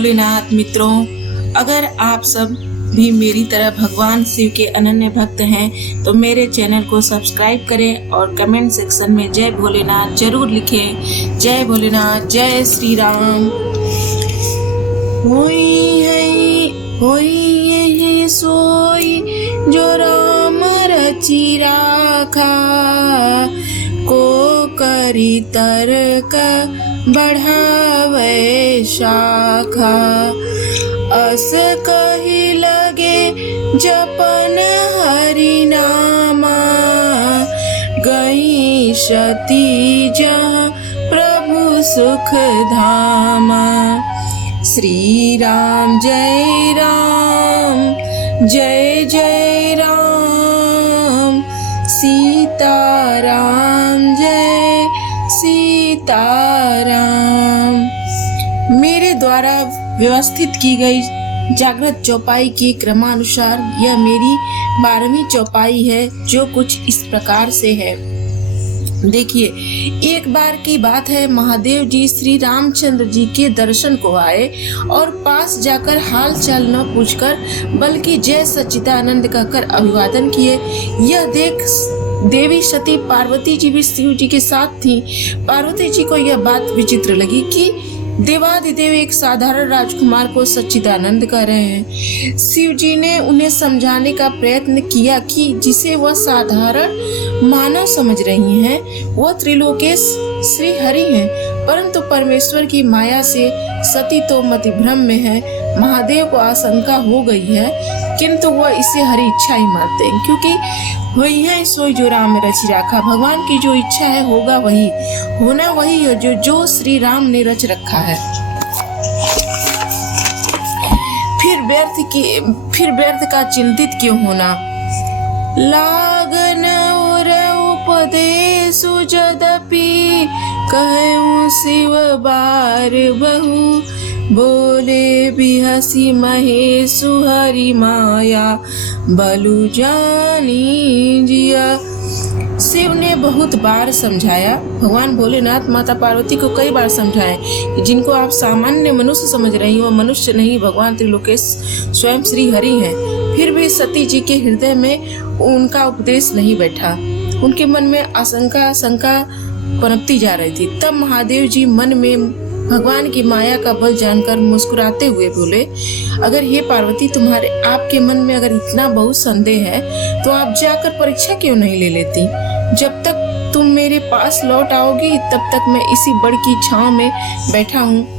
भोलेनाथ मित्रों, अगर आप सब भी मेरी तरह भगवान शिव के अनन्य भक्त हैं तो मेरे चैनल को सब्सक्राइब करें और कमेंट सेक्शन में जय भोलेनाथ जरूर लिखें। जय भोलेनाथ, जय श्री राम। होई है सोई जो राम रचि राखा, को करी तर्क बढ़ावे शाखा। अस कही लगे जपन हरि नामा, गई सती जहाँ प्रभु सुख धामा। श्री राम जय राम, जय जय राम। सीता राम जय सीता राम। मेरे द्वारा व्यवस्थित की गई जागृत चौपाई के क्रमानुसार यह मेरी 12वीं चौपाई है, जो कुछ इस प्रकार से है। देखिए, एक बार की बात है, महादेव जी श्री रामचंद्र जी के दर्शन को आए और पास जाकर हाल चाल न पूछकर बल्कि जय सच्चिदानंद कहकर अभिवादन किए। यह देख देवी सती पार्वती जी भी शिव जी के साथ थी। पार्वती जी को यह बात विचित्र लगी कि देवादिदेव एक साधारण राजकुमार को सच्चिदानंद कह रहे हैं। शिव जी ने उन्हें समझाने का प्रयत्न किया कि जिसे वह साधारण मानव समझ रही हैं, वह त्रिलोकेश श्री हरि हैं, परंतु परमेश्वर की माया से सती तो मति भ्रम में है। महादेव को आशंका हो गई है, किंतु वह इसे हरि इच्छा ही मानते हैं, क्योंकि वही है सोई जो राम रचि राखा। भगवान की जो इच्छा है होगा वही, होना वही है जो श्री राम ने रच रखा है। फिर व्यर्थ का चिंतित क्यों होना। लागन और उपदेश जदपि कहूँ शिव बार बहु, बोले बिहसी महेशु हरि माया बलु जानी जिया। शिव ने बहुत बार समझाया, भगवान भोलेनाथ माता पार्वती को कई बार समझाए कि जिनको आप सामान्य मनुष्य समझ रही हो, मनुष्य नहीं, भगवान त्रिलोकेश स्वयं श्री हरि हैं। फिर भी सती जी के हृदय में उनका उपदेश नहीं बैठा। उनके मन में शंका पनपती जा रही थी। तब महादेव जी मन में भगवान की माया का बल जानकर मुस्कुराते हुए बोले, अगर हे पार्वती, आपके मन में अगर इतना बहुत संदेह है तो आप जाकर परीक्षा क्यों नहीं ले लेती। जब तक तुम मेरे पास लौट आओगी तब तक मैं इसी बड़ की छांव में बैठा हूँ।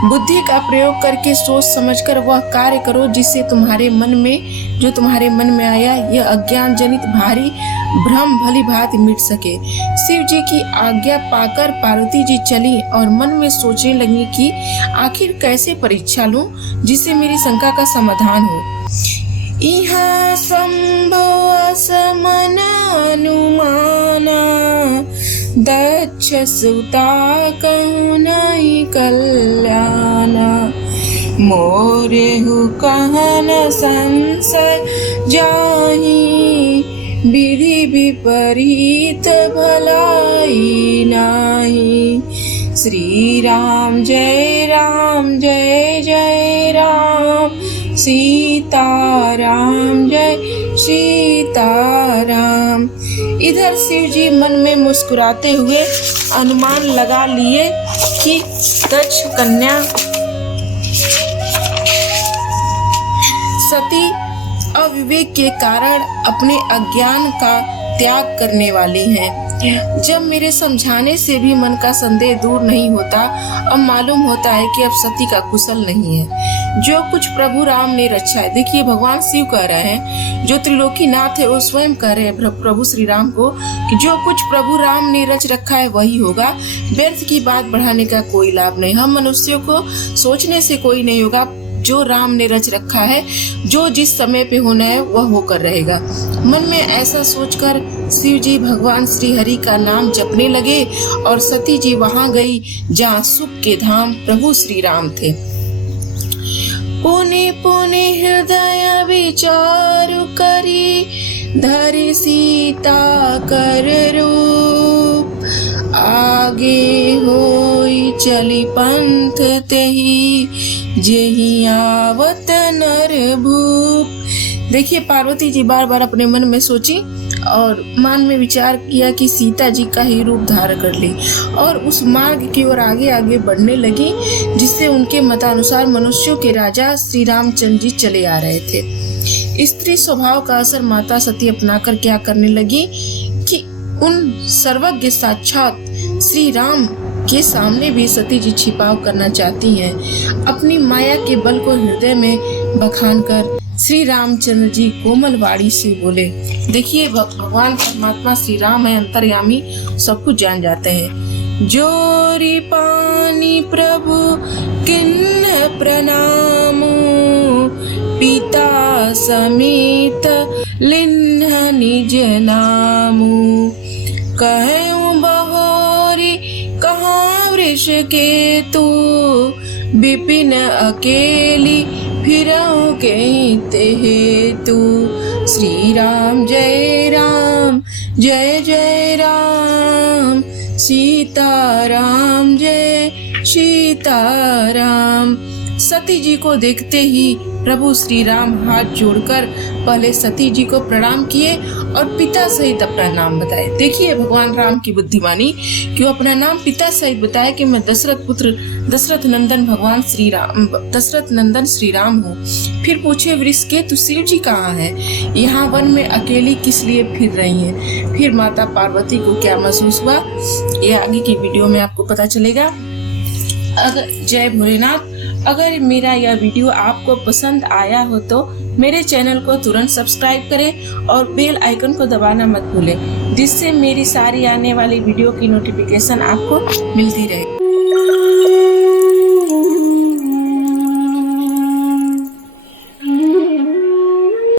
बुद्धि का प्रयोग करके सोच समझकर वह कार्य करो जिससे तुम्हारे मन में आया यह अज्ञान जनित भारी भ्रम भली भांति मिट सके। शिव जी की आज्ञा पाकर पार्वती जी चली और मन में सोचने लगी कि आखिर कैसे परीक्षा लूं जिससे मेरी शंका का समाधान हो। इहा संभव असमन अनुमाना, दक्ष सुता कहूँ नहीं कल्याणा। मोरेहु कहन संशय जाहि, विधि विपरीत भलाई नाही। श्री राम जय राम, जय जय राम। सीता राम जय सीता राम। इधर शिव जी मन में मुस्कुराते हुए अनुमान लगा लिए कि दक्ष कन्या सती अविवेक के कारण अपने अज्ञान का त्याग करने वाली हैं। जब मेरे समझाने से भी मन का संदेह दूर नहीं होता, अब मालूम होता है कि अब सती का कुशल नहीं है। जो कुछ प्रभु राम ने रचा है, देखिए भगवान शिव कह रहे हैं, जो त्रिलोकी नाथ है वो स्वयं कह रहे हैं प्रभु श्री राम को कि जो कुछ प्रभु राम ने रच रखा है वही होगा। व्यर्थ की बात बढ़ाने का कोई लाभ नहीं। हम मनुष्यों को सोचने से कोई नहीं होगा। जो राम ने रच रखा है, जो जिस समय पे होना है वह होकर रहेगा। मन में ऐसा सोचकर शिव जी भगवान श्री हरि का नाम जपने लगे और सती जी वहां गई जहाँ सुख के धाम प्रभु श्री राम थे। पुनि पुनि हृदय विचारु करी, धरि सीता कर रूप। आगे होई चली पंथ तेही, जेहि आवत नर भूप। देखिए पार्वती जी बार बार अपने मन में सोची और मन में विचार किया कि सीता जी का ही रूप धारण कर ली और उस मार्ग की ओर आगे आगे बढ़ने लगी जिससे उनके मतानुसार मनुष्यों के राजा श्री रामचंद्र जी चले आ रहे थे। स्त्री स्वभाव का असर माता सती अपनाकर क्या करने लगी कि उन सर्वज्ञ साक्षात श्री राम के सामने भी सती जी छिपाव करना चाहती हैं। अपनी माया के बल को हृदय में बखान कर श्री रामचंद्र जी कोमल वाणी से बोले। देखिए भगवान परमात्मा श्री राम है, अंतर्यामी, सब कुछ जान जाते हैं। जोरी पानी प्रभु किन्न प्रणाम, पिता समेत लिन्ह निज नामु। कहूँ बहोरी कहाँ वृष के तू, विपिन अकेली फिरऊँ के हेतु। श्री राम जय राम जय जय राम, सीता राम जय सीताराम। सती जी को देखते ही प्रभु श्री राम हाथ जोड़कर पहले सती जी को प्रणाम किए और पिता सहित अपना नाम बताए। देखिए भगवान राम की बुद्धिमानी कि वो अपना नाम पिता सहित बताए कि मैं दशरथ पुत्र दशरथ नंदन भगवान श्री राम दशरथ नंदन श्री राम हूँ। फिर पूछे वृष के तू शिव जी कहाँ है, यहाँ वन में अकेली किस लिए फिर रही है। फिर माता पार्वती को क्या महसूस हुआ ये आगे की वीडियो में आपको पता चलेगा। अगर जय भोलेनाथ, अगर मेरा यह वीडियो आपको पसंद आया हो तो मेरे चैनल को तुरंत सब्सक्राइब करें और बेल आइकन को दबाना मत भूलें, जिससे मेरी सारी आने वाली वीडियो की नोटिफिकेशन आपको मिलती रहे।